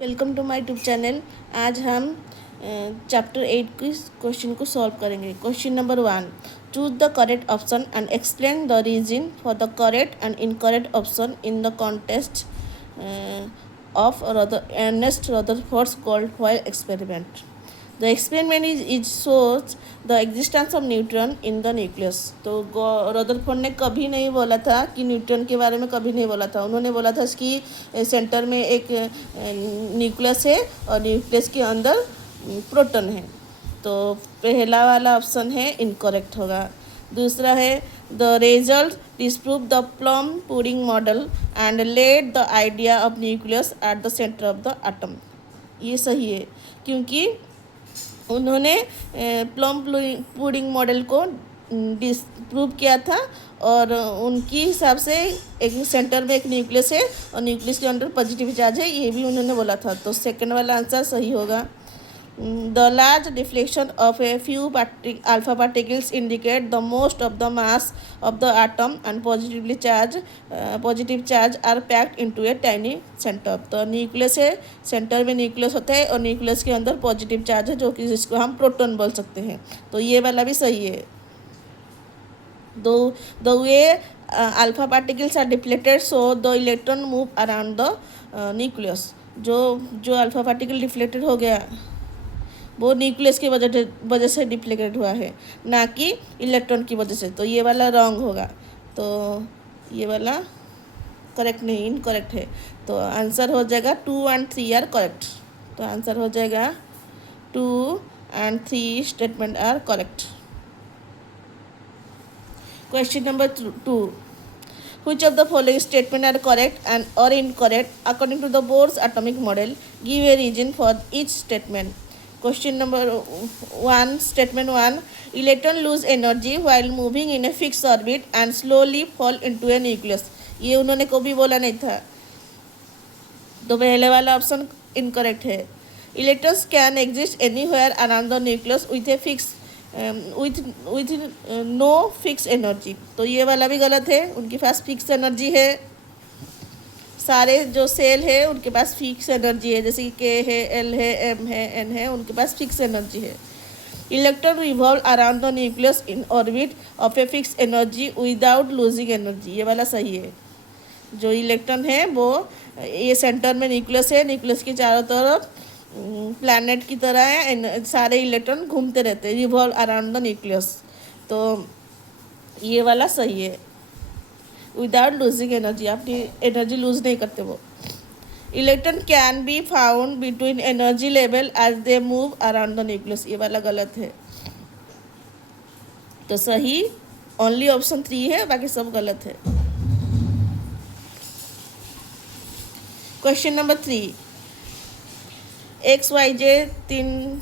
Welcome to my YouTube channel. आज हम chapter 8 की क्वेश्चन को सॉल्व करेंगे। Question number 1, choose the correct option and explain the reason for the correct and incorrect option in the context of Ernest Rutherford's Goldwell experiment. The experiment is shows the existence of neutron in the nucleus. तो Rutherford ने कभी नहीं बोला था कि neutron के बारे में कभी नहीं बोला था। उन्होंने बोला था कि सेंटर में एक न्यूक्लियस है और न्यूक्लियस के अंदर प्रोटॉन है। तो पहला वाला ऑप्शन है इनकरेक्ट होगा। दूसरा है the result disprove the plum pudding model and led the idea of nucleus at the centre of the atom. ये सही है क्योंकि उन्होंने प्लम पुडिंग मॉडल को डिस्प्रूव किया था और उनकी हिसाब से एक सेंटर में एक न्यूक्लियस है और न्यूक्लियस के अंदर पॉजिटिव चार्ज है, ये भी उन्होंने बोला था। तो सेकंड वाला आंसर सही होगा। The large deflection of a few alpha particles indicate the most of the mass of the atom and positive charge are packed into a tiny center. तो न्यूक्लियस है, सेंटर में न्यूक्लियस होता है और nucleus के अंदर पॉजिटिव चार्ज है जो कि जिसको हम प्रोटॉन बोल सकते हैं। तो ये वाला भी सही है। The way alpha particles are deflected so the electron move around the nucleus. जो अल्फा पार्टिकल डिफ्लेक्टेड हो गया वो न्यूक्लियस की वजह से डिफ्लेक्टेड हुआ है, ना कि इलेक्ट्रॉन की वजह से। तो ये वाला रॉन्ग होगा। तो ये वाला करेक्ट नहीं, इनकरेक्ट है। तो आंसर हो जाएगा 2 and 3 आर करेक्ट। तो आंसर हो जाएगा 2 and 3 statement are correct. Question number 2, which of the following statement are correct and or incorrect according to the Bohr's atomic model? Give a reason for each statement. Question number 1, statement 1, electron lose energy while moving in a fixed orbit and slowly fall into a nucleus. ये उन्होंने कभी बोला नहीं था। तो पहले वाला option incorrect है। Electrons can exist anywhere around the nucleus with a fix with no fix energy. तो ये वाला भी गलत है। उनके पास फिक्स एनर्जी है, सारे जो सेल है उनके पास फिक्स एनर्जी है, जैसे कि के है, एल है, एम है, एन है, उनके पास फिक्स एनर्जी है। Electron revolve around the nucleus in orbit of a fix energy without losing energy. ये वाला सही है। जो इलेक्ट्रॉन है वो ये सेंटर में न्यूक्लियस है, न्यूक्लियस के चारों तरफ प्लैनेट की तरह है, सारे इलेक्ट्रॉन घूमते रहते हैं रिवॉल्व अराउंड द न्यूक्लियस। तो ये वाला सही है। विदाउट लूजिंग एनर्जी, अपनी एनर्जी लूज नहीं करते वो। Electron can be found between energy level as they move around the nucleus. ये वाला गलत है। तो सही ओनली ऑप्शन 3 है, बाकी सब गलत है। क्वेश्चन नंबर 3, एक्स वाई जे 3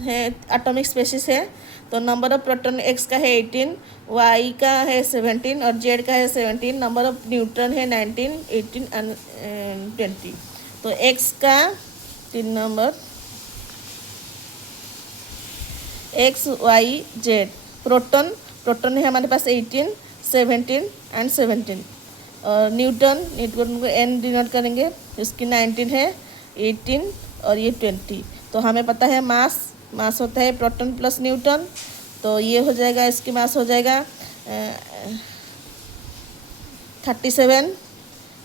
है एटॉमिक स्पेसिस है। तो नंबर ऑफ प्रोटॉन एक्स का है 18, वाई का है 17 और जेड का है 17। नंबर ऑफ न्यूट्रॉन है 19, 18 एंड 20। तो एक्स का 3 number X Y Z. Proton है हमारे पास 18, 17 एंड 17। और न्यूट्रॉन को एन डिनोट करेंगे, इसकी 19 है, 18 और ये 20। तो हमें पता है मास होता है प्रोटॉन प्लस न्यूट्रॉन। तो ये हो जाएगा, इसकी मास हो जाएगा 37,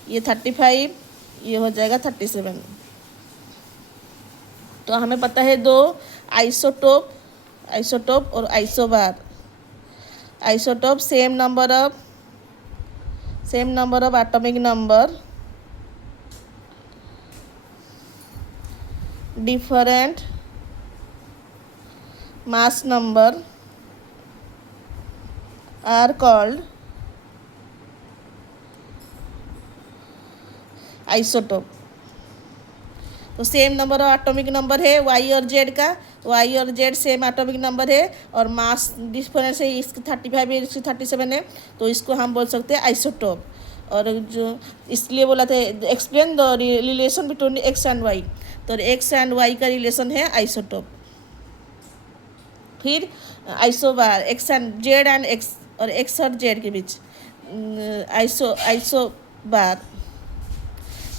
ये 35, ये हो जाएगा 37। तो हमें पता है 2 आइसोटोप और isobar. Isotope same number of atomic number, different mass number are called isotope. तो same number of atomic number है वाई और जेड का, वाई और जेड सेम एटॉमिक नंबर है और मास डिफरेंस है, इसकी 35 है, इसकी 37 है। तो इसको हम बोल सकते हैं आइसोटोप। और जो इसलिए बोला था explain the relation between X and Y. तो एक्स एंड वाई का रिलेशन है आइसोटोप। फिर isobar, X and Z and X और एक्स और जेड के बीच isobar,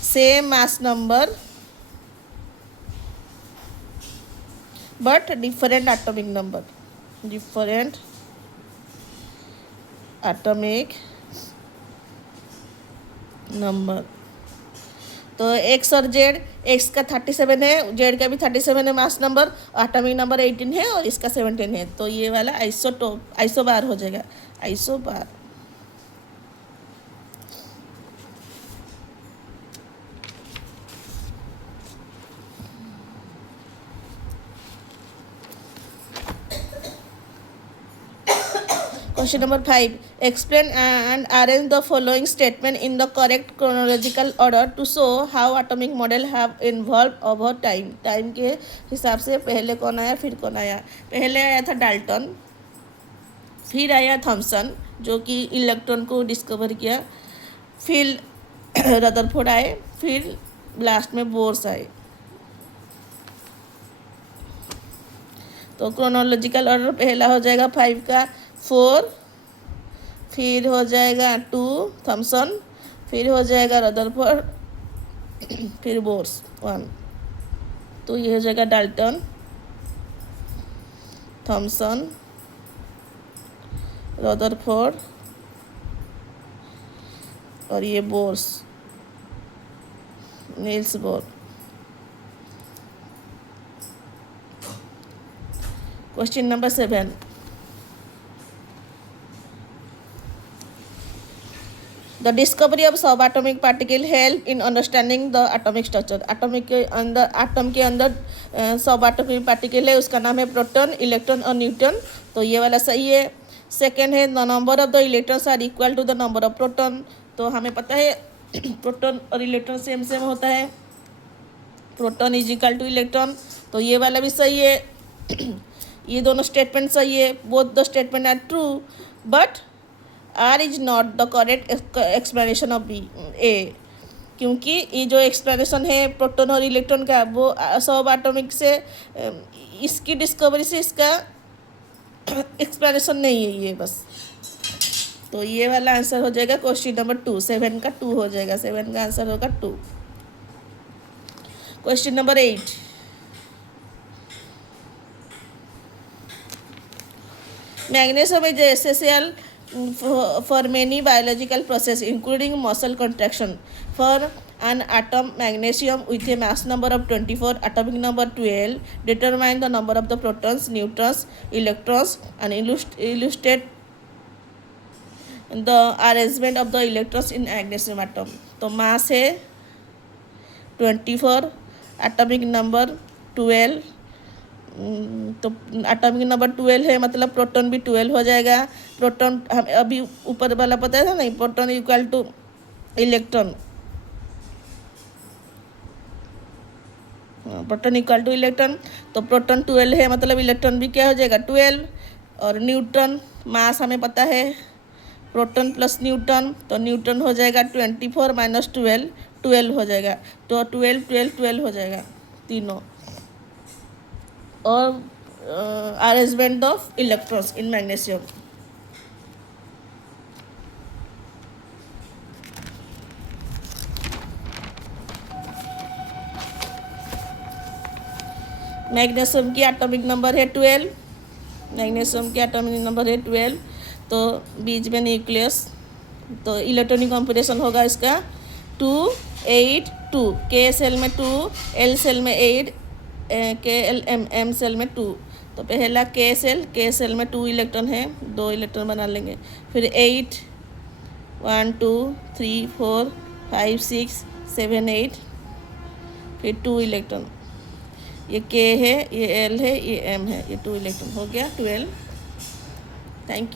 same mass number but different atomic number, different atomic number. तो X और जेड, एक्स का 37 है, जेड का भी 37 है मास नंबर, एटॉमिक नंबर 18 है और इसका 17 है। तो ये वाला आइसोबार हो जाएगा, isobar. Question number 5. Explain and arrange the following statement in the correct chronological order to show how atomic model have evolved over time. Time के हिसाब से पहले कौन आया फिर कौन आया। पहले आया था डाल्टन, फिर आया थॉमसन जो कि इलेक्ट्रॉन को डिस्कवर किया, फिर रदरफोर्ड आए, फिर लास्ट में बोर्स आए। तो क्रोनोलॉजिकल ऑर्डर पहला हो जाएगा 5 का 4, फिर हो जाएगा 2 थॉमसन, फिर हो जाएगा रदरफोर्ड, फिर बोर्स 1। तो ये हो जाएगा डाल्टन, थॉमसन, रदरफोर्ड और ये Bohr's, Niels Bohr. Question number 7. The discovery of subatomic particle help in understanding the atomic structure. Atomic के अंदर, एटम के अंदर सबएटॉमिक पार्टिकल है, उसका नाम है प्रोटॉन, इलेक्ट्रॉन और न्यूट्रॉन। तो ये वाला सही है। सेकेंड है the number of the electrons are equal to the number of proton. तो हमें पता है प्रोटॉन और इलेक्ट्रॉन सेम सेम होता है, proton is equal two electron. तो ये वाला भी सही है। ये दोनों स्टेटमेंट सही है, both the statement are true, but R is not the correct explanation of B A, क्योंकि ये जो एक्सप्लेनेशन है प्रोटॉन और इलेक्ट्रॉन का वो सब एटॉमिक से, इसकी डिस्कवरी से इसका एक्सप्लेनेशन नहीं है ये बस। तो ये वाला आंसर हो जाएगा क्वेश्चन नंबर 2, 7 का 2 हो जाएगा, 7 का आंसर होगा 2। Question number 8. Magnesium is essential for many biological processes including muscle contraction. For an atom magnesium with a mass number of 24, atomic number 12, determine the number of the protons, neutrons, electrons and illustrate the arrangement of the electrons in magnesium atom. तो मास है 24, atomic number 12, तो atomic number 12 है मतलब proton भी 12 हो जाएगा। Proton हम अभी ऊपर वाला पता था नहीं, proton equal two electron, proton equal two electron. तो प्रोटॉन 12 है मतलब इलेक्ट्रॉन भी क्या हो जाएगा 12। और न्यूट्रॉन मास हमें पता है प्रोटॉन प्लस न्यूट्रॉन, तो न्यूट्रॉन हो जाएगा 24 माइनस 12, 12 हो जाएगा। तो 12 12 12 हो जाएगा तीनों। और arrangement of electrons in magnesium. Magnesium की एटॉमिक नंबर है 12, मैग्नीशियम की एटॉमिक नंबर है 12। तो बीच में न्यूक्लियस, तो इलेक्ट्रॉनिक कॉन्फिगरेशन होगा इसका 2 8 2, के सेल में 2, एल सेल में 8, के एल एम सेल में 2। तो पहला के सेल में 2 इलेक्ट्रॉन है, 2 इलेक्ट्रॉन बना लेंगे। फिर 8 1 2 3 4 5 6 7 8, फिर 2 इलेक्ट्रॉन। ये के है, ये एल है, ये एम है, ये 2 इलेक्ट्रॉन हो गया 12। Thank you.